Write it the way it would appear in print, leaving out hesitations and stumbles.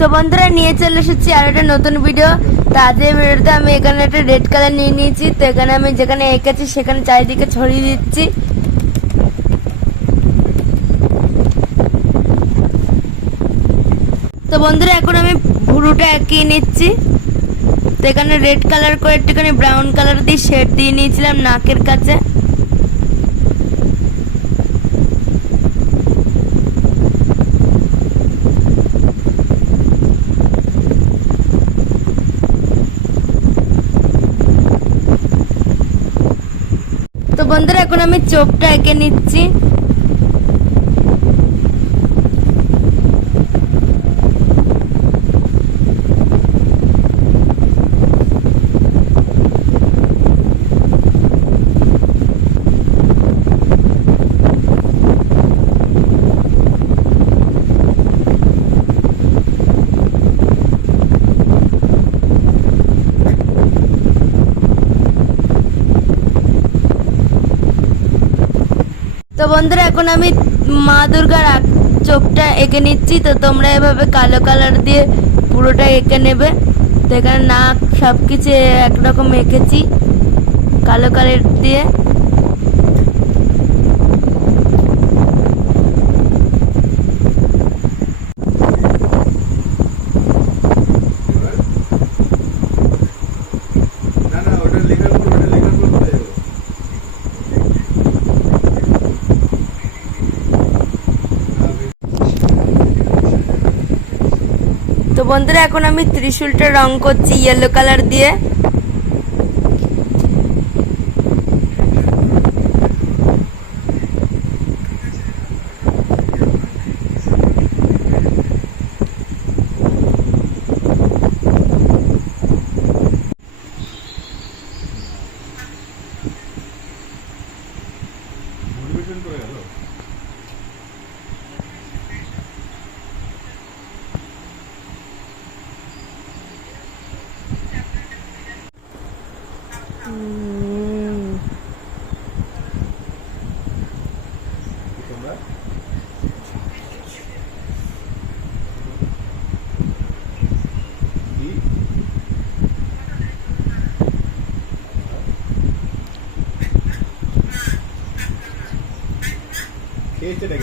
তো বন্ধুরা নিয়ে চলে এসেছি আর একটা নতুন ভিডিও। তো আজকের ভিডিওতে আমি এখানে একটা রেড কালার নিয়ে নিয়েছি। তো এখানে আমি যেখানে এঁকেছি সেখানে চারিদিকে ছড়িয়ে দিচ্ছি। তো বন্ধুরা এখন আমি ভুরুটা এঁকিয়ে নিচ্ছি। তো এখানে রেড কালার করে একটুখানি ব্রাউন কালার দিয়ে শেড দিয়ে নিয়েছিলাম নাকের কাছে। তো বন্ধুরা এখন আমি চোখটা এঁকে নিচ্ছি। তো বন্ধুরা এখন আমি মা দুর্গার চোখটা এঁকে নিচ্ছি। তো তোমরা এভাবে কালো কালার দিয়ে পুরোটা এঁকে নেবে। তো এখানে নাক সবকিছু একরকম এঁকেছি কালো কালার দিয়ে। তো বন্ধুরা এখন আমি ত্রিশূলটা রং করছি ইয়েলো কালার দিয়ে। Este de